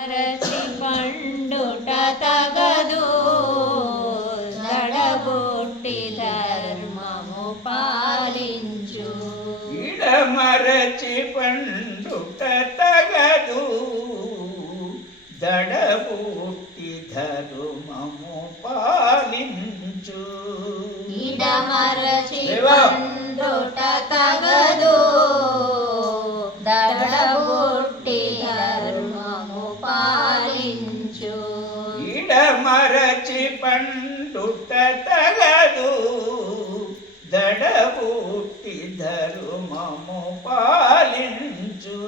అరచి పండుట తగదు దడబొట్టి ధర్మము పాలించు. ఇడమరచి పండుట తగదు దడబొట్టి ధర్మము పాలించు. ఇడమరచి పండుట తగదు దడబొట్టి ధర్మము పాలించు. ఇడమరచి పండుట తగదు దడబొట్టి ధర్మము పాలించు.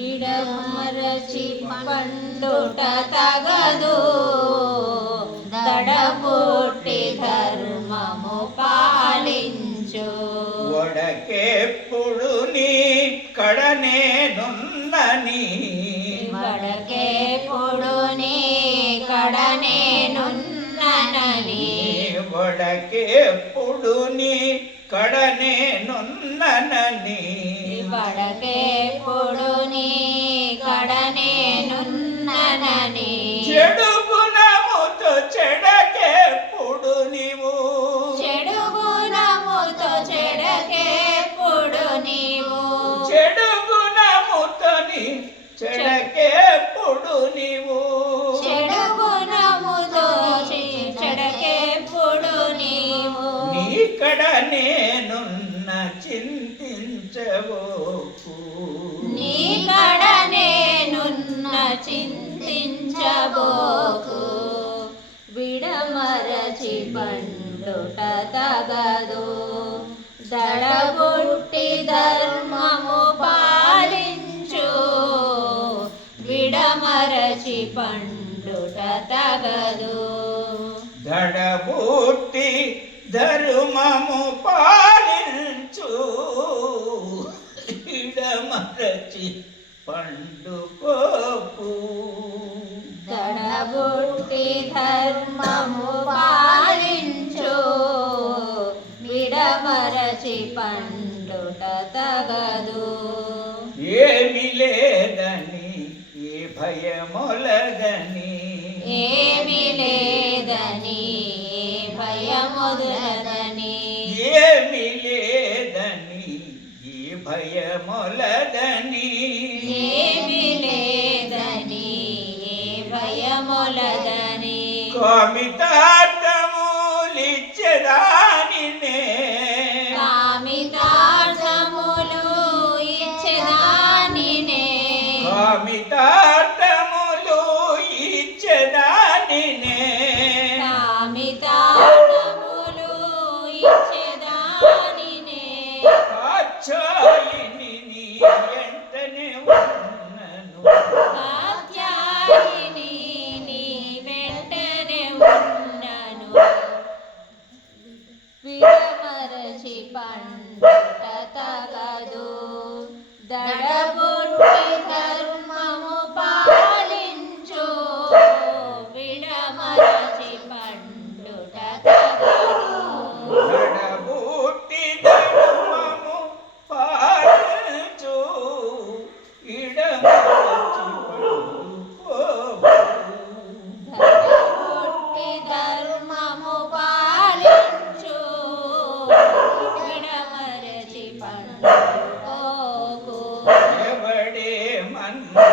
ఇడమరచి పండుట తగదు దడబొట్టి ధర్మము పాలించు. వడకెప్పుడు నీ కడనేనున్నని వడకెప్పుడు నీ కడనేనున్ననని వడకెప్పుడు నీ కడనేనున్ననని వడకెప్పుడు నీ కడనేనున్ననని చెడు గుణముతో చెడకెప్పుడు నీవు చెడు గుణముతో చెడకెప్పుడు నీవు చెడు గుణముతోని చెడకెప్పుడు నీవు చెడు గుణముతో చెడకెప్పుడు నీవు నీ కడ నేనున్న చింతించబోకు నీ కడ నేనున్న చింతించబోకు. విడమరచి పండుట తగదు దడబొట్టి ధర్మము పాలించు. విడమరచి పండుట తగదు దడబొట్టి ధర్మము పాలించు. ఇడమరచి పండుకోకు దడబొట్టి ధర్మము పాలించు. విడమరచి పండుట తగదు. ఏమి లేదని ఏ భయములదని ఏమి లేదని భయములదని ఏమి లేదని ఈ భయములదని ఏమి లేదని భయములదని కామితార్థములిచ్చేదానినే కామితార్థములు ఇచ్చేదానినే కామితార్థములు ఇచ్చేదానినే కామితార్థములు ఇచ్చేదానినే కాచాయిని నీ వెంటనే ఉన్నను కాత్యాయిని నీ వెంటనే ఉన్నను. విడమరచి పండుట తగదు దడబొట్టి ధర్మము పాలించు. విడమరచి పండుట తగదు దడబొట్టి ధర్మము పాలించు. ఇడమరచి పండుకోకు దడబొట్టి ధర్మము పాలించు. విడమరచి పండుకోకు. ఎవడేమన్నా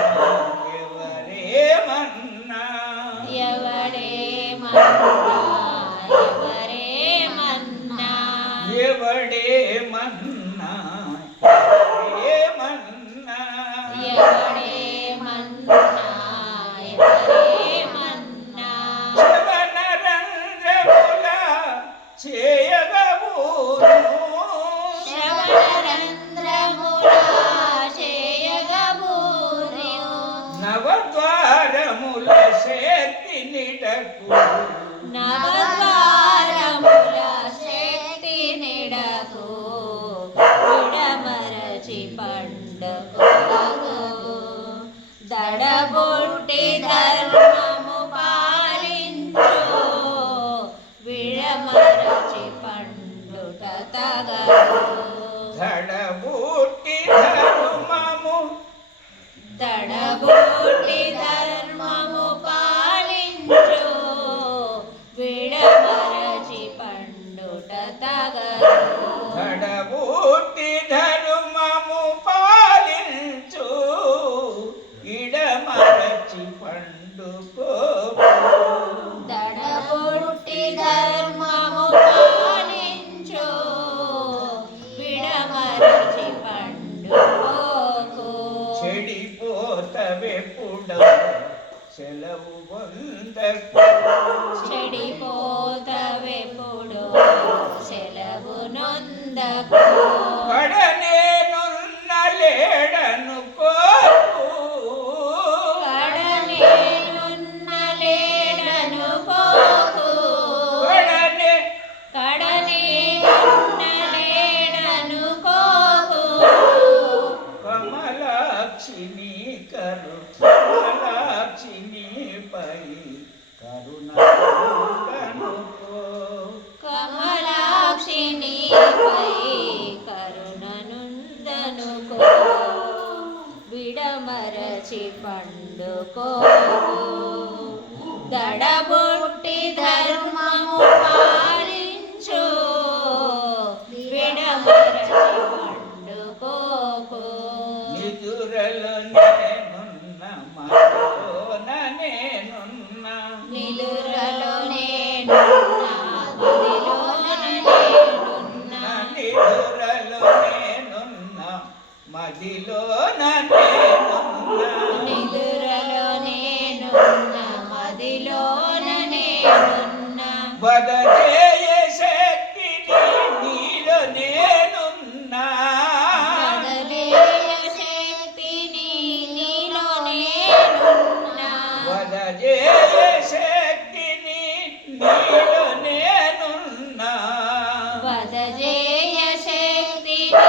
ఎవరేమన్నా ఎవడేమన్నా ఎవరేమన్నా ఎవడేమన్నా ఎవరేమన్నా ఎవడేమన్నా ఎవరేమన్నా శవనరంధ్రముల చేయగబూను శ్రవణరంధ్రములా చేయగబూను నవద్వారముల శక్తి నిడకు నవద్వారముల శక్తి నిడకు. విడమరచి పండుకోకు దడబొట్టి ధర్మము పాలించు. విడమరచి పండుట తగదు దడబొట్టి ధర్మము దడబొట్టి మరచి పండుకో దడబుట్టి ధర్మము పాలించు విడమరచి పండుకోకు చెడిపోతవెప్పుడు సెలవు పొందకు చెడిపోతవెప్పుడు సెలవు నొందకు కడనేనున్న లేడనుకోకు కడనేనున్న లేడనుకోకు కడనే కడనేనున్న లేడనుకోకు కమలాక్షిని కమలాక్షినిపై కరుణనుకో కమలాక్షినిపై కరుణనుందనుకో విడమరచి పండుకో దడబుట్టి ధర్మము పాలించు విడమరచి పండుకోకు నిదురలో నేనున్న మదిలోన నేనున్న నిదురలో నేనున్నా మదిలోన నేనున్నా నిదురలో నేనున్న మదిలోన నేనున్న నిదురలో నేనున్నా మదిలోన నేనున్నా వదజేయ శక్తిని నీలో నేనున్నా వదలేయ శక్తిని నీలో నేనున్నా వదజేయ శక్తిని నీలో నేనున్నా వదజేయ శక్తిని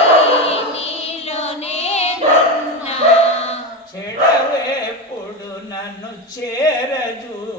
నీలో నేనున్నా చెడవేప్పుడు నన్ను చేరజూడు